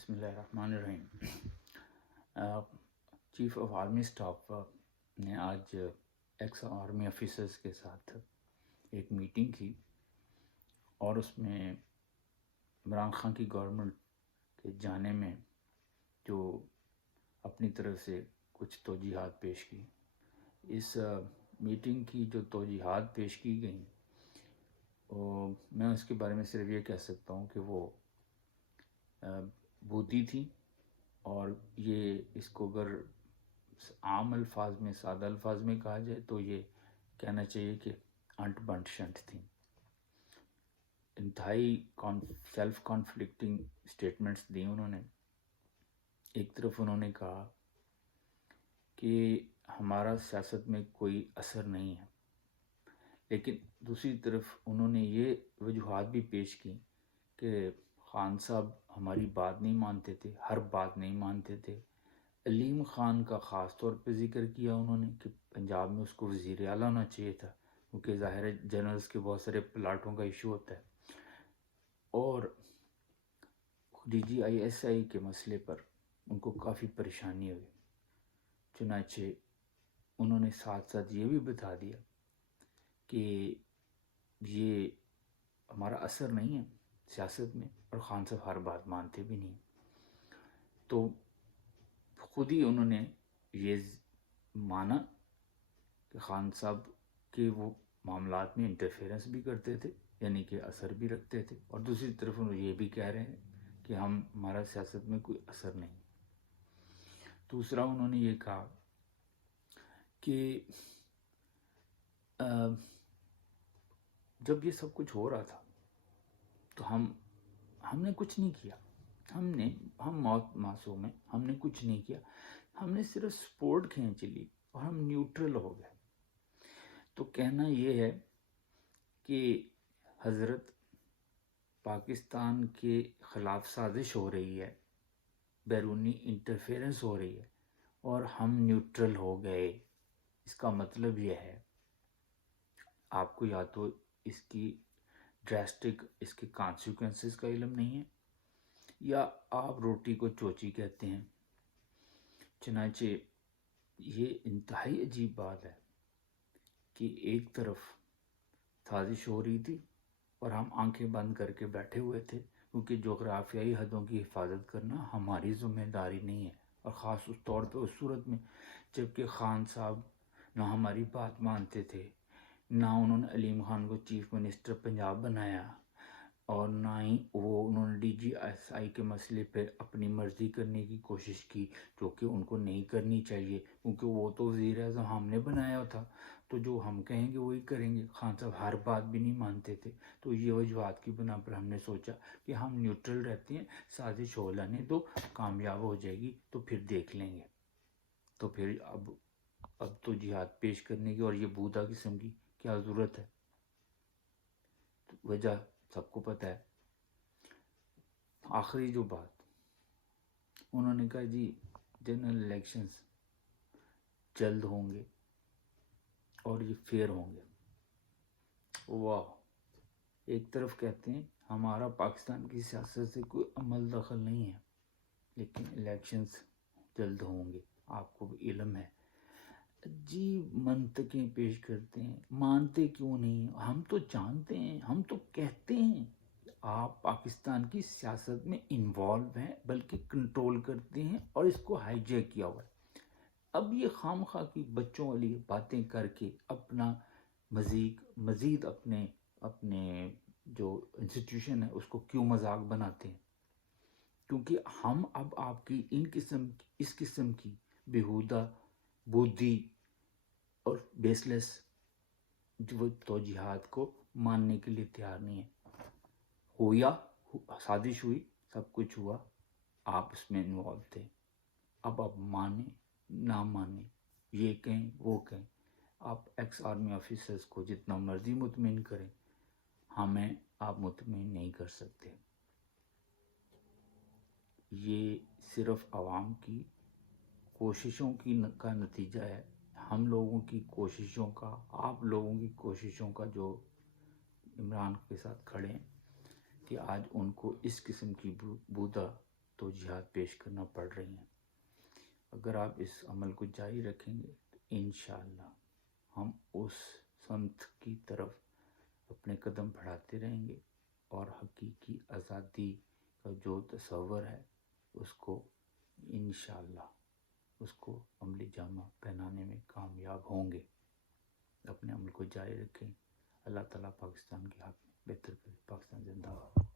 بسم اللہ الرحمن الرحیم۔ چیف آف آرمی اسٹاف نے آج ایکس آرمی آفیسرز کے ساتھ ایک میٹنگ کی اور اس میں عمران خان کی گورنمنٹ کے جانے میں جو اپنی طرف سے کچھ توجیحات پیش کی، اس میٹنگ کی جو توجیحات پیش کی گئیں میں اس کے بارے میں صرف یہ کہہ سکتا ہوں کہ وہ بھوتی تھی، اور یہ اس کو اگر عام الفاظ میں سادہ الفاظ میں کہا جائے تو یہ کہنا چاہیے کہ انٹ بنٹ شنٹ تھیں۔ انتہائی سیلف کانفلکٹنگ سٹیٹمنٹس دی انہوں نے۔ ایک طرف انہوں نے کہا کہ ہمارا سیاست میں کوئی اثر نہیں ہے، لیکن دوسری طرف انہوں نے یہ وجوہات بھی پیش کی کہ خان صاحب ہماری بات نہیں مانتے تھے، ہر بات نہیں مانتے تھے۔ علیم خان کا خاص طور پہ ذکر کیا انہوں نے کہ پنجاب میں اس کو وزیر اعلیٰ ہونا چاہیے تھا، کیونکہ ظاہر ہے جنرلز کے بہت سارے پلاٹوں کا ایشو ہوتا ہے، اور DGISI کے مسئلے پر ان کو کافی پریشانی ہوئی۔ چنانچہ انہوں نے ساتھ ساتھ یہ بھی بتا دیا کہ یہ ہمارا اثر نہیں ہے سیاست میں، اور خان صاحب ہر بات مانتے بھی نہیں۔ تو خود ہی انہوں نے یہ مانا کہ خان صاحب کے وہ معاملات میں انٹرفیرنس بھی کرتے تھے، یعنی کہ اثر بھی رکھتے تھے، اور دوسری طرف انہوں یہ بھی کہہ رہے ہیں کہ ہمارا سیاست میں کوئی اثر نہیں۔ دوسرا انہوں نے یہ کہا کہ جب یہ سب کچھ ہو رہا تھا تو ہم نے کچھ نہیں کیا، ہم موت معصوم ہیں، ہم نے کچھ نہیں کیا، ہم نے صرف سپورٹ کھینچ لی اور ہم نیوٹرل ہو گئے۔ تو کہنا یہ ہے کہ حضرت پاکستان کے خلاف سازش ہو رہی ہے، بیرونی انٹرفیرنس ہو رہی ہے، اور ہم نیوٹرل ہو گئے۔ اس کا مطلب یہ ہے، آپ کو یا تو اس کی ڈراسٹک اس کے کانسیکوینسز کا علم نہیں ہے، یا آپ روٹی کو چوچی کہتے ہیں۔ چنانچہ یہ انتہائی عجیب بات ہے کہ ایک طرف سازش ہو رہی تھی اور ہم آنکھیں بند کر کے بیٹھے ہوئے تھے، کیونکہ جغرافیائی حدوں کی حفاظت کرنا ہماری ذمہ داری نہیں ہے، اور خاص طور پہ اس صورت میں جبکہ خان صاحب نہ ہماری بات مانتے تھے، نہ انہوں نے علیم خان کو چیف منسٹر پنجاب بنایا، اور نہ ہی انہوں نے DGISI کے مسئلے پہ اپنی مرضی کرنے کی کوشش کی، جو کہ ان کو نہیں کرنی چاہیے، کیونکہ وہ تو وزیر اعظم ہم نے بنایا تھا، تو جو ہم کہیں گے وہی کریں گے۔ خان صاحب ہر بات بھی نہیں مانتے تھے، تو یہ وجوہات کی بنا پر ہم نے سوچا کہ ہم نیوٹرل رہتے ہیں، سازش ہو لینے دو، کامیاب ہو جائے گی تو پھر دیکھ لیں گے۔ تو پھر اب تو جہاد پیش کرنے کی اور یہ بودا قسم کی کیا ضرورت ہے؟ وجہ سب کو پتہ ہے۔ آخری جو بات انہوں نے کہا، جی جنرل الیکشنز جلد ہوں گے اور یہ فیئر ہوں گے۔ واہ! ایک طرف کہتے ہیں ہمارا پاکستان کی سیاست سے کوئی عمل دخل نہیں ہے، لیکن الیکشنز جلد ہوں گے، آپ کو بھی علم ہے۔ عجیب منطقیں پیش کرتے ہیں، مانتے کیوں نہیں؟ ہم تو جانتے ہیں، ہم تو کہتے ہیں آپ پاکستان کی سیاست میں انوالو ہیں، بلکہ کنٹرول کرتے ہیں اور اس کو ہائی جیک کیا ہوا ہے۔ اب یہ خام خواہ کی بچوں والی باتیں کر کے اپنا مزید اپنے جو انسٹیٹیوشن ہے اس کو کیوں مذاق بناتے ہیں؟ کیونکہ ہم اب آپ کی اس قسم کی بیہودہ بودھی اور بیس لیس جو توجیحات کو ماننے کے لیے تیار نہیں ہے۔ ہویا سازش ہوئی، سب کچھ ہوا، آپ اس میں انوالو تھے، اب آپ مانیں نہ مانیں، یہ کہیں وہ کہیں، آپ ایکس آرمی آفیسرز کو جتنا مرضی مطمئن کریں، ہمیں آپ مطمئن نہیں کر سکتے۔ یہ صرف عوام کی کوششوں کا نتیجہ ہے، ہم لوگوں کی کوششوں کا، آپ لوگوں کی کوششوں کا، جو عمران کے ساتھ کھڑے ہیں کہ آج ان کو اس قسم کی بودا توجیہات پیش کرنا پڑ رہی ہیں. اگر آپ اس عمل کو جاری رکھیں گے تو انشاءاللہ ہم اس سمت کی طرف اپنے قدم بڑھاتے رہیں گے اور حقیقی آزادی کا جو تصور ہے اس کو انشاءاللہ اس کو عملی جامہ پہنانے میں کامیاب ہوں گے. اپنے عمل کو جاری رکھیں. اللہ تعالیٰ پاکستان کے حق میں بہتر کرے. پاکستان زندہ باد.